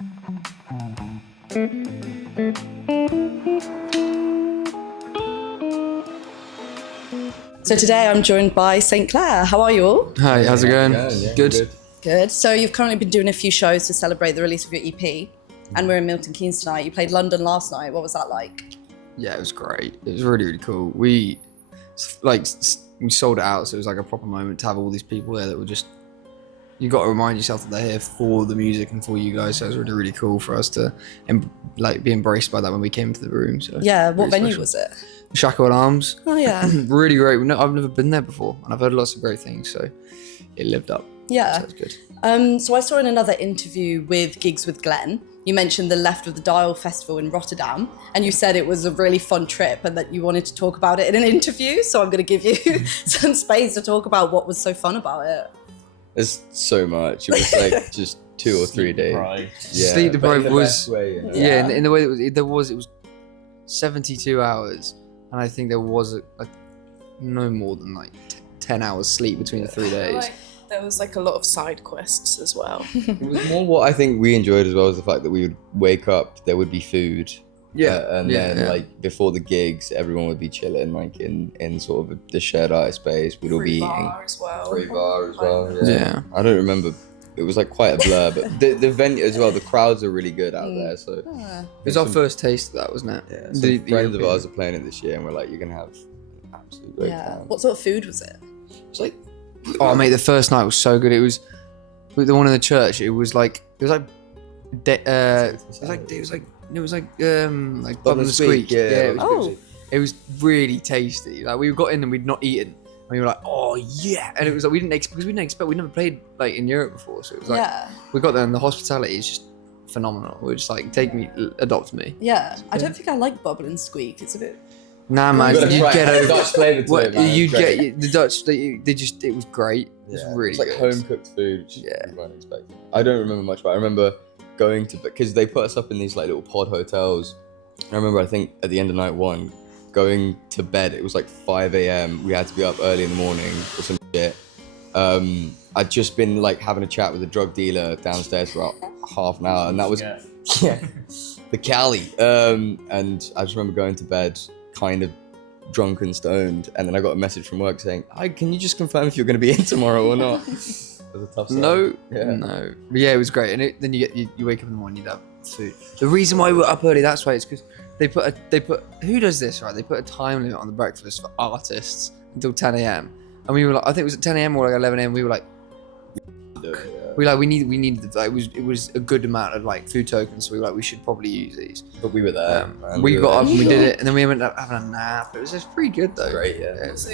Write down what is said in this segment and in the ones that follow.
So today I'm joined by Saint Clair. How are you all? Hi, how's it going? Yeah, Good. Good. So you've currently been doing a few shows to celebrate the release of your EP, and we're in Milton Keynes tonight. You played London last night. What was that like? Yeah, it was great. It was really, really cool. We sold it out, so it was like a proper moment to have all these people there that were just. You got to remind yourself that they're here for the music and for you guys. So it was really, really cool for us to be embraced by that when we came into the room. So Yeah. What really venue special. was it? Shackled Arms. Oh yeah. Really great. No, I've never been there before, and I've heard lots of great things. So it lived up. Yeah. So it's good. So I saw in another interview with Gigs with Glenn, you mentioned the Left of the Dial Festival in Rotterdam, and you said it was a really fun trip and that you wanted to talk about it in an interview. So I'm going to give you some space to talk about what was so fun about it. There's so much. It was like just 2 or 3 days. Yeah, Sleep but in deprived the was best way, you know? Yeah. in the way it was 72 hours, and I think there was no more than 10 hours sleep between the 3 days. Like, there was like a lot of side quests as well. It was more what I think we enjoyed as well as the fact that we would wake up, there would be food. Then like before the gigs, everyone would be chilling like in sort of the shared art space. We'd all be eating. Bar as well. Free bar as well. Yeah. I don't remember. It was like quite a blur, but the venue as well. The crowds are really good out there. So It was our first taste of that, wasn't it? yeah, some friends of ours are playing it this year, and we're like, you're gonna have absolute great time. What sort of food was it? It's like Oh mate, the first night was so good. It was the one in the church. It was like bubble and squeak. Yeah. It was really tasty. Like we got in and we'd not eaten, and we were like, oh yeah. And it was like we didn't expect we'd never played like in Europe before, so it was like we got there and the hospitality is just phenomenal. We were just like adopt me. Yeah. I don't think I like bubble and squeak. It's a bit. Nah, man, gotta you try get it. over Dutch flavour to it, man. You It's great. get the Dutch. It was great. It was really it's like good. home cooked food, which you won't expect. I don't remember much, but I remember going to because they put us up in these like little pod hotels. And I remember, I think at the end of night one, going to bed. It was like 5 a.m. We had to be up early in the morning or some shit. I'd just been like having a chat with a drug dealer downstairs for about half an hour, and that was the Cali. And I just remember going to bed kind of drunk and stoned, and then I got a message from work saying, "Hi, can you just confirm if you're going to be in tomorrow or not?" It was a tough sign. No. But yeah, it was great. And then you wake up in the morning, you'd have food. The reason why we're up early, that's why, it's because they put who does this, right? They put a time limit on the breakfast for artists until 10 a.m. And we were like, I think it was at 10 a.m. or like 11 a.m. We were like, we needed like it was a good amount of like food tokens, so we were like, we should probably use these. But we were there. We got up and we did it, and then we ended up having a nap. It was just pretty good though. Great, yeah. So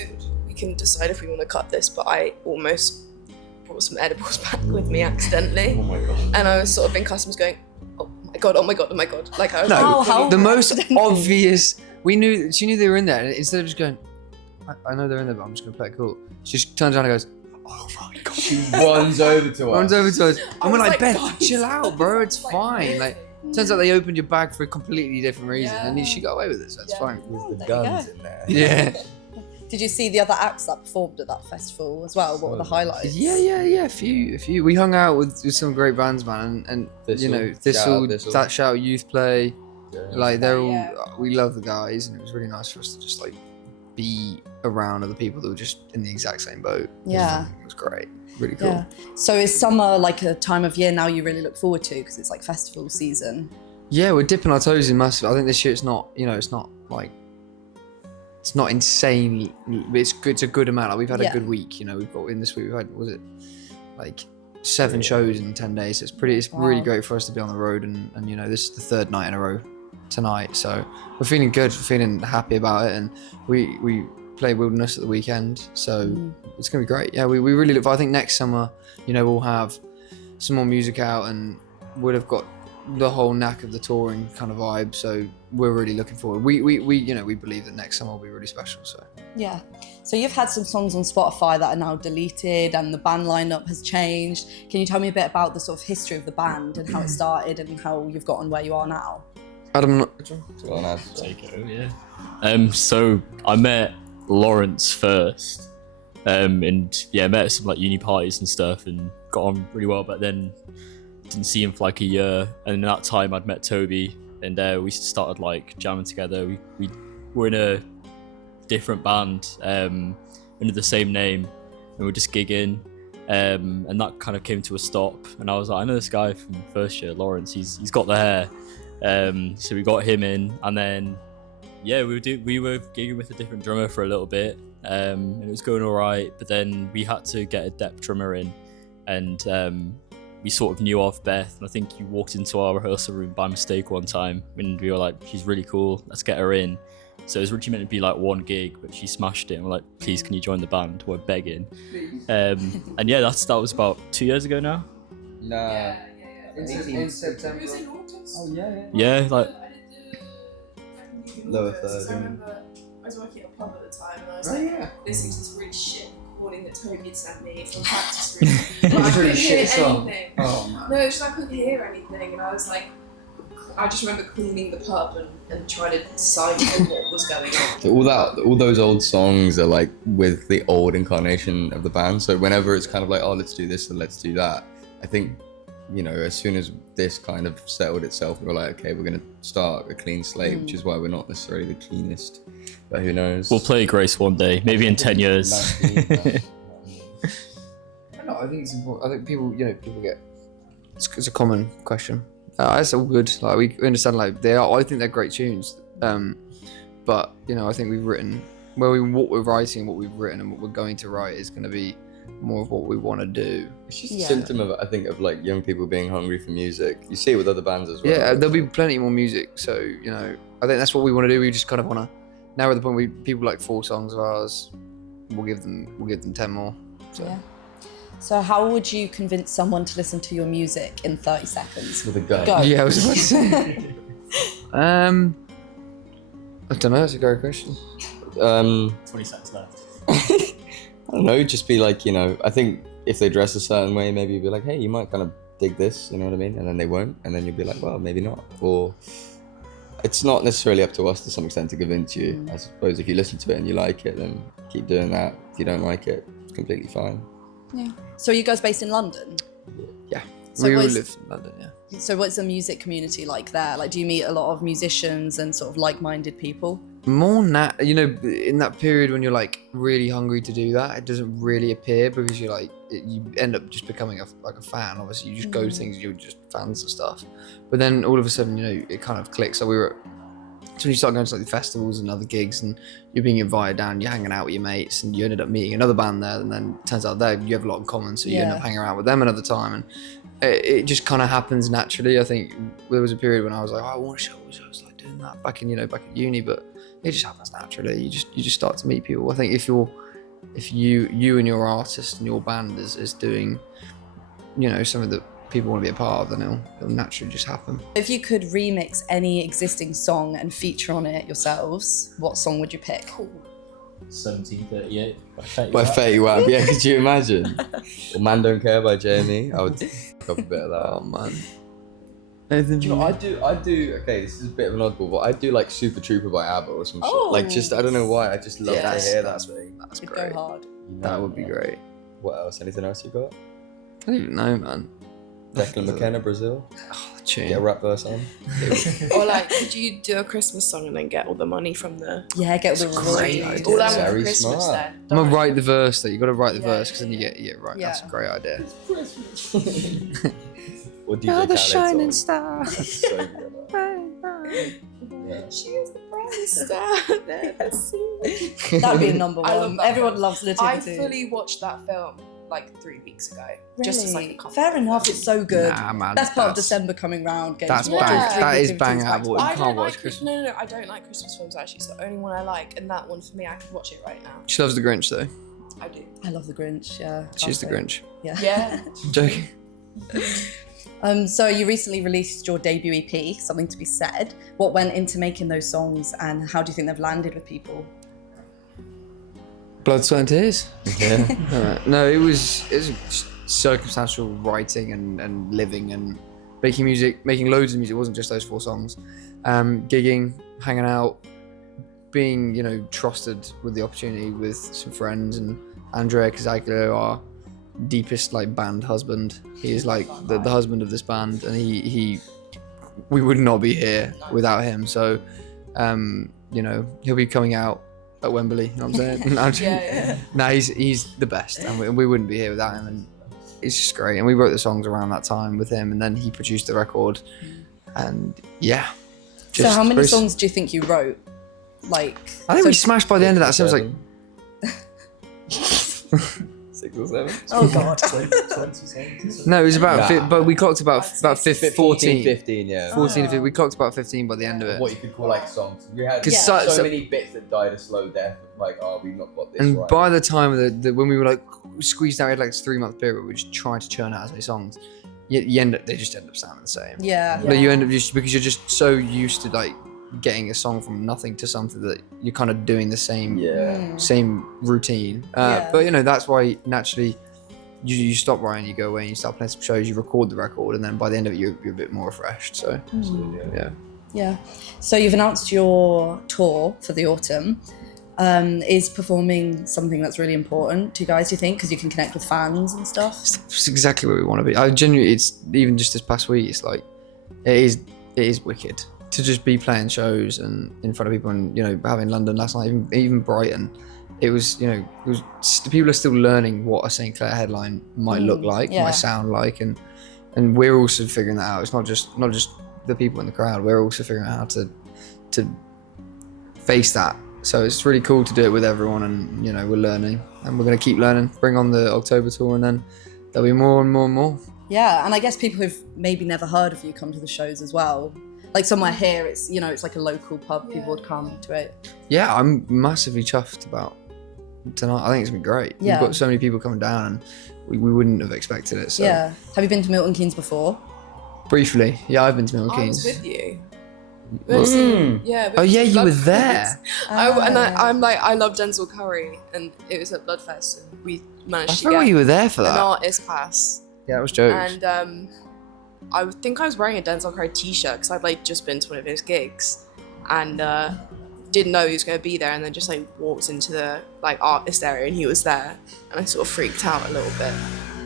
we can decide if we want to cut this, but I almost brought some edibles back with me accidentally. Oh my god. And I was sort of in customs going, oh my god. Like I was how The most obvious. She knew they were in there, and instead of just going, I know they're in there, but I'm just gonna play it cool. She just turns around and goes, oh my god. She runs over to us. And we're like, Beth, guys, chill out, bro. It's like, fine. Like, turns out they opened your bag for a completely different reason, and she got away with it, so it's fine. With the There you guns go. in there. Yeah. Did you see the other acts that performed at that festival as well? What were the highlights? Yeah. A few. We hung out with some great bands, man, and Thistle, you know, Thistle. that Shout Youth Play, Yeah. like they're all. Yeah. We love the guys, and it was really nice for us to just like be around other people that were just in the exact same boat. Yeah. It was great. Really cool. Yeah. So is summer like a time of year now you really look forward to because it's like festival season? Yeah, we're dipping our toes in massive. I think this year it's not insane. It's good. It's a good amount. Like we've had a good week. You know, we've got in this week. We've had like 7 shows in 10 days. So it's really great for us to be on the road. And you know, this is the 3rd night in a row tonight. So we're feeling good. We're feeling happy about it. And we play Wilderness at the weekend. So it's gonna be great. Yeah, we really look. I think next summer, you know, we'll have some more music out and we'll have got the whole knack of the touring kind of vibe, so we're really looking forward. We believe that next summer will be really special. So Yeah. So you've had some songs on Spotify that are now deleted and the band lineup has changed. Can you tell me a bit about the sort of history of the band and how it started and how you've gotten where you are now? Adam, Take it over, yeah. So I met Lawrence first, and met at some like uni parties and stuff, and got on really well. But then didn't see him for like a year, and in that time I'd met Toby, and we started like jamming together. We were in a different band under the same name, and we were just gigging, and that kind of came to a stop. And I was like, I know this guy from first year, Lawrence. He's got the hair, so we got him in, and then we were gigging with a different drummer for a little bit, and it was going all right. But then we had to get a depth drummer in, and we sort of knew of Beth, and I think you walked into our rehearsal room by mistake one time, and we were like, she's really cool, let's get her in. So it was originally meant to be like one gig, but she smashed it, and we're like, please, can you join the band? We're begging. And yeah, that was about 2 years ago now. Nah. In September. Oh yeah. Yeah, like Lower I third. remember I was working at a pub at the time, and I was Oh, like yeah. listening to this really shit recording that Toby had sent me from practice room. But I Really couldn't hear shit song. anything. Oh man. No, it's just I couldn't hear anything, and I was like, I just remember cleaning the pub and trying to decipher what was going on. All those old songs are like with the old incarnation of the band. So whenever it's kind of like, oh, let's do this and let's do that, I think, you know, as soon as this kind of settled itself, we were like, okay, we're gonna start a clean slate, which is why we're not necessarily the cleanest, but who knows? we'll play Grace one day, maybe in 10 years. No, I think it's important. I think people get. It's a common question. It's all good. Like we understand, like I think they're great tunes. But I think we've written what we're writing, what we've written, and what we're going to write is going to be more of what we want to do. It's just a symptom of, I think, of like young people being hungry for music. You see it with other bands as well. Yeah, there'll be plenty more music. So I think that's what we want to do. We just kind of want to. Now we're at the point where people like 4 songs of ours. We'll give them 10 more. So. Yeah. So how would you convince someone to listen to your music in 30 seconds? With a gun. Go. Yeah, I was about to say. I don't know. That's a great question. 20 seconds left. I don't know, just be like, I think if they dress a certain way, maybe you'd be like, hey, you might kind of dig this, you know what I mean? And then they won't, and then you'll be like, well, maybe not. Or it's not necessarily up to us to some extent to convince you. I suppose if you listen to it and you like it, then keep doing that. If you don't like it, it's completely fine. Yeah. So are you guys based in London? Yeah. So we all what's- live in London, yeah. So what's the music community like there? Like, do you meet a lot of musicians and sort of like-minded people? More in that period when you're like really hungry to do that, it doesn't really appear because you're like, you end up just becoming a fan. Obviously, you just go to things, you're just fans of stuff. But then all of a sudden, it kind of clicks. So when you start going to like the festivals and other gigs and you're being invited down, you're hanging out with your mates and you ended up meeting another band there, and then it turns out you have a lot in common, so you end up hanging around with them another time, and it just kind of happens naturally. I think there was a period when I was like, I want to show like doing that back in back at uni, but it just happens naturally. You just start to meet people. I think if you and your artist and your band is doing something that people want to be a part of, then it'll naturally just happen. If you could remix any existing song and feature on it yourselves, what song would you pick? 1738 By Fetty Wap, yeah, could you imagine? Or Man Don't Care by Jamie, I would pick up a bit of that. Oh man. Do you know, I do, okay, this is a bit of an oddball, but I do like Super Trooper by ABBA or some shit. Like, just, I don't know why, I just love to hear that thing. That's It'd great. go hard. That would be great. What else? Anything else you got? I don't even know, man. Declan McKenna, Brazil? Oh, the tune. Get a rap verse on? Or like, could you do a Christmas song and then get all the money from the? Yeah, get the great reward. idea. All I want for Very Christmas smart. then. I'm gonna write the verse though. You gotta write the Yeah, verse because then yeah, you get right. yeah. That's a great idea. Or DJ Khaled song. star. That's so good. Yeah. She is the brightest star I've ever seen. That'd be number I love one. that Everyone film. loves I Nativity. fully watched that film like 3 weeks ago. Just as like a Really? comfort Fair film. enough, it's so good. Nah, man. Best part of that's- December coming round. Getting That's to watch bang- all three that is activities bang back to out. back. I You don't can't watch like Christmas. No, I don't like Christmas films actually. It's the only one I like, and that one for me, I could watch it right now. She loves the Grinch though. I do. I love the Grinch. Yeah, She's the classic. Grinch. Yeah. Yeah. I'm joking. So you recently released your debut EP, Something to Be Said. What went into making those songs, and how do you think they've landed with people? Blood, sweat, and tears. Yeah. No, it was circumstantial writing and living and making music, making loads of music. It wasn't just those 4 songs. Gigging, hanging out, being trusted with the opportunity with some friends, and Andrea Casaglio, our deepest like band husband. He is like the husband of this band, and we would not be here without him. So, you know, he'll be coming out at Wembley. You know what I'm saying? No, I'm joking. No, he's the best, and we wouldn't be here without him. And it's just great. And we wrote the songs around that time with him, and then he produced the record. And yeah. So how many songs do you think you wrote? Like, I think we smashed by the end of that. So it was like 6 or 7. oh god. no, it was about Nah. but we clocked about 14. 15, yeah. 14 to 15. We clocked about 15 by the end of it. What you could call like songs. You had 'Cause so many bits that died a slow death. Like, oh, we've not got this And right. by the time of when we were like squeezed out, we had like this 3-month period where we were just trying to churn out as many songs. They just end up sounding the same. Yeah. Like you end up just because you're just so used to like getting a song from nothing to something that you're kind of doing the same same routine. But you know, that's why naturally you stop writing, you go away and you start playing some shows, you record the record, and then by the end of it you're a bit more refreshed. So yeah. So you've announced your tour for the autumn. Is performing something that's really important to you guys, do you think? Because you can connect with fans and stuff? It's exactly where we want to be. I genuinely, it's even just this past week, it's like, it is wicked to just be playing shows and in front of people, and, you know, having London last night, even Brighton, it was, you know, people are still learning what a Saint Clair headline might look like, might sound like, and we're also figuring that out. It's not just the people in the crowd, we're also figuring out how to face that. So it's really cool to do it with everyone, and you know, we're learning, and we're going to keep learning, bring on the October tour, and then there'll be more and more and more. Yeah, and I guess people who've maybe never heard of you come to the shows as well. Like somewhere here, it's, you know, it's like a local pub, people would come to it. Yeah, I'm massively chuffed about tonight. I think it's been great. Yeah. We've got so many people coming down, and we wouldn't have expected it. So. Yeah. Have you been to Milton Keynes before? Briefly, yeah, I've been to Milton I was Keynes. with you. Mm. Oh yeah, you were there. I love Denzel Curry, and it was at Bloodfest, and we managed I to forgot get you were there for an that. artist pass. Yeah, it was jokes. And I think I was wearing a Denzel Curry t-shirt because I'd like just been to one of his gigs, and didn't know he was going to be there, and then just like walked into the like artist area, and he was there, and I sort of freaked out a little bit.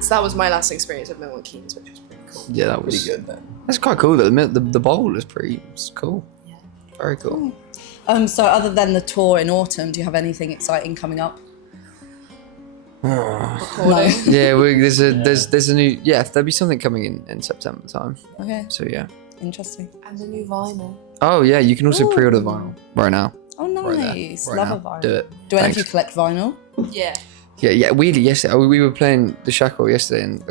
So that was my last experience at Milton Keynes, which was pretty cool. Yeah, that was Pretty good then. That's quite cool. The bowl is it's cool. Yeah. Very cool. So other than the tour in autumn, do you have anything exciting coming up? Recording. Yeah, there's a new there'll be something coming in September time. Okay, So yeah. interesting. And the new vinyl. Oh yeah, you can also pre-order the vinyl right now. Oh, nice. Right Love now. a vinyl. Do it. Do any of Thanks. you collect vinyl? Yeah. Yeah. Weirdly, yesterday we were playing the Shackle yesterday, and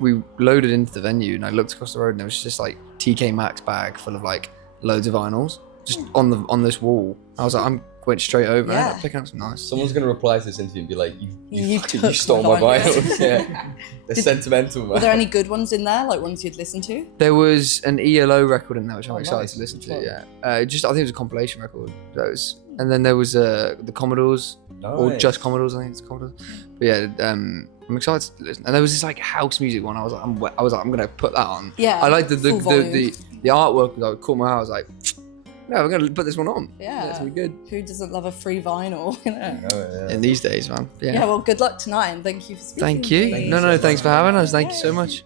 we loaded into the venue, and I looked across the road, and there was just like TK Maxx bag full of like loads of vinyls just on this wall. I was like, I'm went straight over, Yeah. picking up some nice. Someone's gonna reply to this interview and be like, You you took stole my my vinyls." vinyls. Yeah. They're sentimental, man. Were there any good ones in there, like ones you'd listen to? There was an ELO record in there, which I'm excited nice. to listen Which to. one? Yeah, I think it was a compilation record. And then there was the Commodores, or Nice. just Commodores. I think it's Commodores. But yeah, I'm excited to listen. And there was this like house music one. I was like, I'm gonna put that on. Yeah. I like the full volume. artwork. Like, caught my eye. I was like, no, I'm gonna put this one on. Yeah. It's gonna be good. Who doesn't love a free vinyl? You know? Oh, yeah. In these days, man. Yeah. Well, good luck tonight, and thank you for speaking. Thank to you. me. No, thanks for having us. Thank you so much.